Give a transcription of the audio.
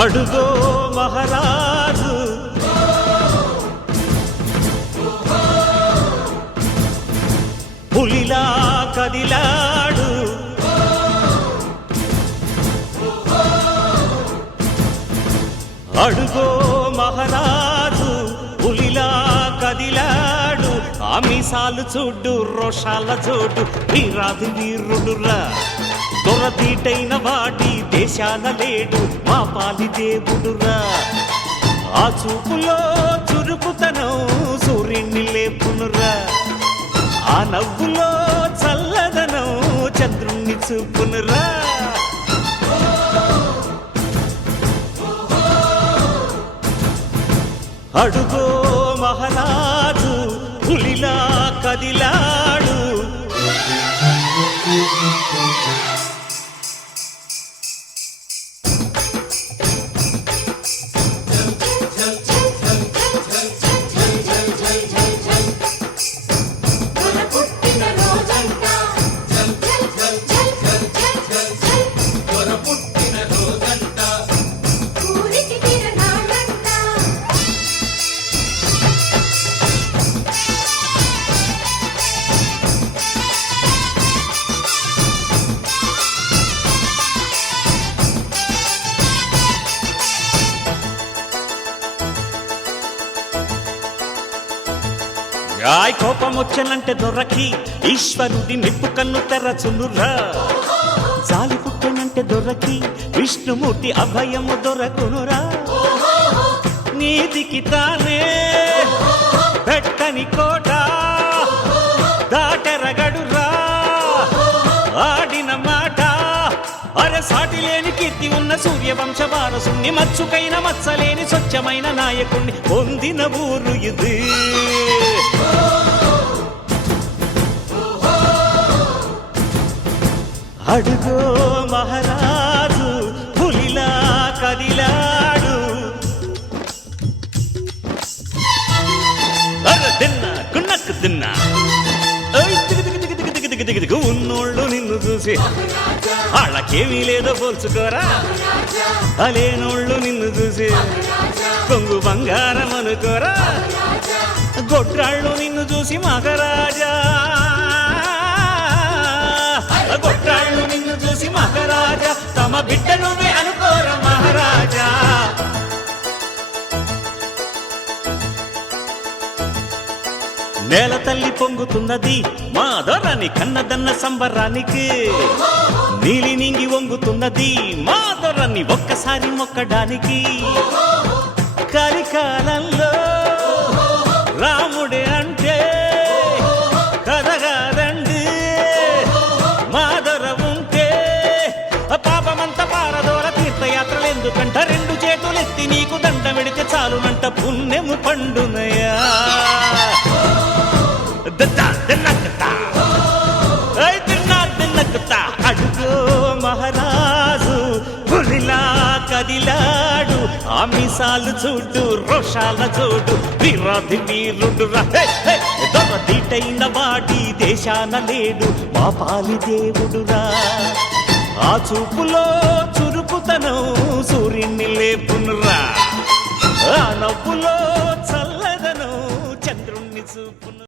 అడుగో మహారాజు పులిలా కదిలాడు అడుగో మహారాజు పులిలా కదిలాడు ఆమిసాలు చూడు రోషాల చూడు వీరాది వీరుడురా దొరతీటైన వాడి దేశాన లేడు మా పాలి దేవుడురా ఆ చూపులో చురుకుతనం సూర్యుని లేపునురా ఆ నవ్వులో చల్లదనం చంద్రుణ్ణి చూపునురా అడుగో మహారాజు పులిలా కదిలాడు రాయ్ కోపమొచ్చనంటే దొరకి ఈశ్వరుడి నిప్పు కన్ను తెరచునురా జాలి పుట్టనంటే దొరకి విష్ణుమూర్తి అభయము దొరకునురా నీతికి తానే పెట్టని కోట దాటెరగడురా ఆడిన మాట అరే సాటి లేని కీర్తి ఉన్న సూర్యవంశ వారసుని మచ్చుకైన మచ్చలేని స్వచ్ఛమైన నాయకుణ్ణి పొందిన ఊరు ఇది అడుగో మహారాజు పులిలా కదిలాడు తిన్నా కున్నక్కు తిన్నా ఉన్నోళ్ళు నిన్ను చూసి వాళ్ళకేమీ లేదో పోల్చుకోరా అలేనోళ్ళు నిన్ను చూసి కొంగు బంగారం అనుకోరా గొడ్రాళ్ళు నిన్ను చూసి మహారాజా గొడ్రాళ్ళు నిన్ను చూసి మహారాజా తమ బిడ్డ నువ్వే అనుకోరా మహారాజా నేల తల్లి పొంగుతున్నది మా దొరని కన్నదన్న సంబరానికి నీలి నింగి వంగుతున్నది మా దొరని ఒక్కసారి మొక్కడానికి కలికాలంలో రాముడే అంటే కదగాదండి మా దొర ఉంటే పాపమంత పారదోర తీర్థయాత్రలు ఎందుకంట రెండు చేతులెత్తి నీకు దండ వెడితే చాలునంట పుణ్యము పండునయా అడుగో మహారాజు పులిలా కదిలాడు ఆమిసాలు చూడు రోషాల చూడు వీరాది వీరుడురా దొరతీటైన వాడి దేశాన లేడు మా పాలి దేవుడురా ఆ చూపులో చురుకుతనం సూర్యుని లేపునురా ఆ నవ్వులో చల్లదనం చంద్రుణ్ణి చూపు